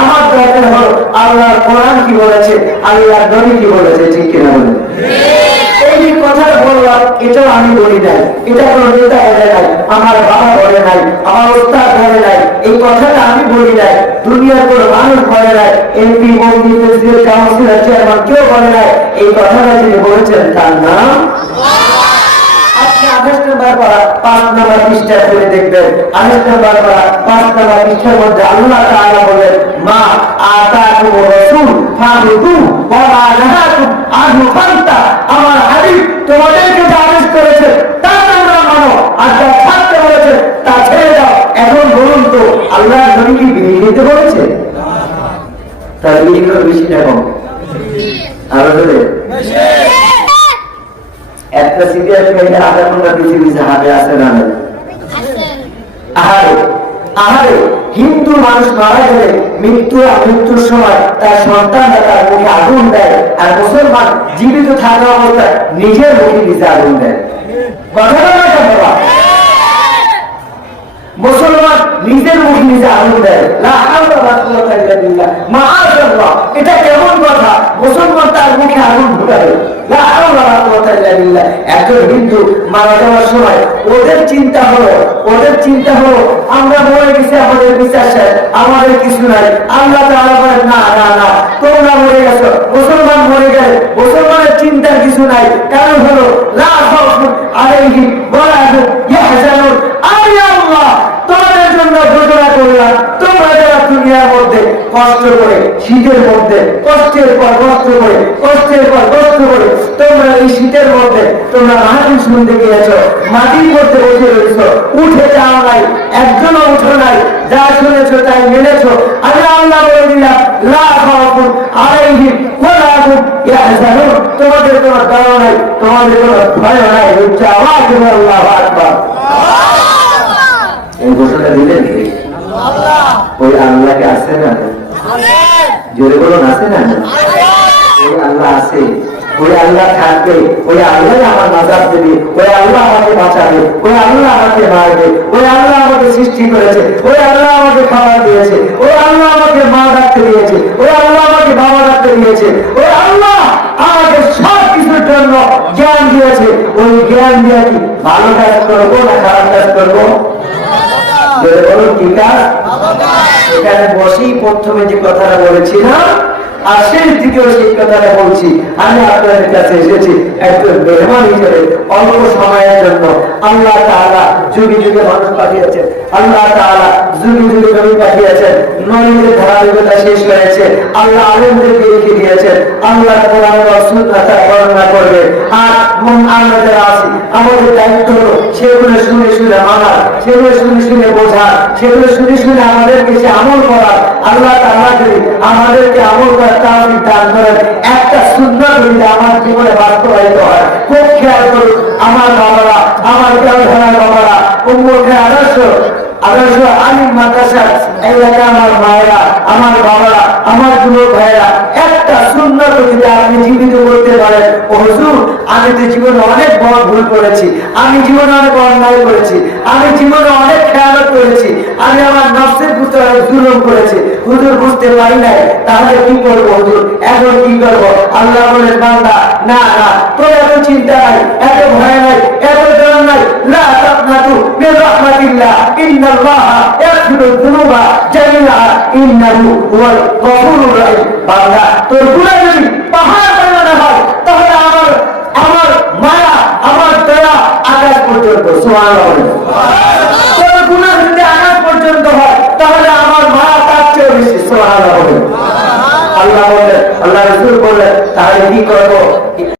আমার দরকার হলো আল্লাহর কোরআন কি বলেছে, আল্লাহর নবী কি বলেছে, ঠিক কিনা বলেন? এই যে কথা বললাম, এটাও আমি বলি নাই, এটা কোনো নেতা বলে নাই, আমার বাবা বলে নাই, আমার ওস্তাদ বলে নাই, এই কথাটা আমি বলি নাই, দুনিয়ার কোনো মানুষ বলে নাই, এমপি, মন্ত্রী, প্রেসিডেন্ট, কাউন্সিলর, চেয়ারম্যান কেউ বলে নাই। এই কথাটা যিনি বলেছেন তার নাম আপনি 28 নম্বর পারা 5 নম্বর পৃষ্ঠা করে দেখবেন। 28 নম্বর পারা 5 নম্বর পৃষ্ঠার মধ্যে আল্লাহ তাআলা বলেন, মা আতাকুম রাসূল ফাখুযু ওয়া মা নাহাকুম আনহু ফান্তা। আমার হাবিব তোমাদেরকে যা আদেশ করেছে তা তোমরা মানো, আর যা ছাড়তে বলেছে তা ছেড়ে দাও। এখন বলুন তো আল্লাহর নবী কি বিয়ে দিতে বলেছে? তার বিয়ে করে বেশি না কম? আরো জোরে একটা সিরিয়াস মেয়েটা 8 ঘন্টা পৃথিবী জাহাজে আছে না? আহারে আহারে, হিন্দু মানুষ মারা গেলে মৃত্যুর সময় তার সন্তানরা তার মুখে আগুন দেয়, আর মুসলমান জীবিত থাকা অবস্থায় নিজের মুখে নিজে আগুন দেয়। কথাটা না বাবা, মুসলমান নিজের মুখে নিজে আগুন দেয়। লা হাওলা ওয়ালা কুওয়াতা ইল্লা বিল্লাহ। মাআযাল্লাহ, এটা কেমন কথা? মুসলমান তার মুখে আগুন ঢুকাবে। লা হাওলা ওয়ালা কুওয়াতা ইল্লা বিল্লাহ। একজন হিন্দু মারা যাওয়ার সময় ওদের চিন্তা হলো আমরা মরে গেছি, আমাদের বিচার শেষ, আমাদের কিছু নাই। আল্লাহ তাআলা বলেন, না না না, তোমরা মরে গেছো। মুসলমান মরে গেলে মুসলমানের চিন্তার কিছু নাই, কারণ হলো লা খাউফুন আলাইহিম ওয়া লা হুম ইয়াহজানুন। আমি আল্লাহ তোমাদের জন্য ঘোষণা করলাম, তোমরা যারা দুনিয়ার মধ্যে কষ্ট করে, শীতের মধ্যে কষ্টের পর কষ্ট করে, কষ্টের পর কষ্ট করে তোমরা এই শীতের মধ্যে তোমরা মাহফিল শুনতে গিয়েছো, মাটির মধ্যে বসে রয়েছো, উঠে যাও নাই, একজনও উঠো নাই, যা শুনেছো তাই মেনেছো। আমি আল্লাহ বলে দিলাম, লা খাউফুন আলাইহিম ওয়া লা হুম ইয়াহজানুন। তোমাদের কোনো ডর নাই, তোমাদের কোনো ভয় নাই। উচ্চ আওয়াজ করে আল্লাহু আকবার। এই ঘোষণা দিলেন কে? ওই আল্লাহকে আছে না? জোরে বলুন, আছে না? ওই আল্লাহ আছে, ওই আল্লাহ থাকবে, ওই আল্লাহ আমার নাজাত দেবে, ওই আল্লাহ আমাকে বাঁচাবে, ওই আল্লাহ আমাকে মারবে, ওই আল্লাহ আমাকে সৃষ্টি করেছে, ওই আল্লাহ আমাকে খাবার দিয়েছে, ওই আল্লাহ আমাকে মা রাখতে দিয়েছে, ওই আল্লাহ আমাকে বাবা রাখতে দিয়েছে, ওই আল্লাহ আমাকে সব কিছুর জন্য জ্ঞান দিয়েছে। ওই জ্ঞান দিয়ে কি ভালো কাজ করবো না খারাপ কাজ করবো? কি কাজ? এখানে বসেই প্রথমে যে কথাটা বলেছিলাম আর শেষ দিকেও সেই কথাটা বলছি। আমি আপনাদের কাছে এসেছি একজন মেহমান হিসেবে, অল্প সময়ের জন্য। আল্লাহ তাআলা যুগে যুগে মানুষ পাঠিয়েছেন, আল্লাহ তাআলা যুগে যুগে নবী পাঠিয়েছেন, নবীদের ধারাবাহিকতা শেষ হয়েছে, আল্লাহ আলেমদেরকে রেখে দিয়েছেন, আল্লাহ কোরআন ও সুন্নাহ বর্ণনা করবে। আর আমরা যারা আছি আমাদের দায়িত্ব হলো সেগুলো শুনে শুনে মানা, সেগুলো শুনে শুনে বোঝা, সেগুলো শুনে শুনে আমাদেরকে সে আমল করা। আল্লাহ তাআলা যদি আমাদেরকে আমল করার তাওফিক দান করেন, একটা সুন্নাহ যদি আমার জীবনে বাস্তবায়িত হয়, খুব খেয়াল করুন আমার বাবারা, আমার গ্রামের বাবারা, উম্মতে আদর্শ আলিম মাদ্রাসা এলাকা, আমার মায়েরা, আমার বাবারা, আমার যুবক ভাইয়েরা, একটা সুন্নাহ যদি আপনি জীবিত করতে পারেন, ও হুজুর আমি তো জীবনে অনেক বড় ভুল করেছি, আমি জীবনে অনেক অন্যায় করেছি, আমি জীবনে অনেক খেয়ালত করেছি, আমি আমার নফসের প্রতি অনেক জুলুম করেছি, হুজুর বুঝতে পারি নাই, তাহলে কি করবো হুজুর, এখন কি করবো? আল্লাহ বলেন, বান্দা না না, তোর এত চিন্তা নাই, এত ভয় নাই, এত ডর নাই। লা তাকনাতু মির রাহমাতিল্লাহ, ইন্নাল্লাহা ইয়াগফিরুয যুনুবা জামিআ, ইন্নাহু হুয়াল গফুরুর রহিম। বান্দা তোর গুনাহ যদি পাহাড় পরিমাণ হয়, তাহলে আমার মায়া, আমার দয়া আকাশ পর্যন্ত। সুবহানাল্লাহ। তোর গুনাহ যদি আকাশ পর্যন্ত হয়, তাহলে আমার মায়া তার চেয়ে বেশি। সুবহানাল্লাহ। আল্লাহ বলেন, আল্লাহ রাসূল বলেন, তাহলে কি করবো?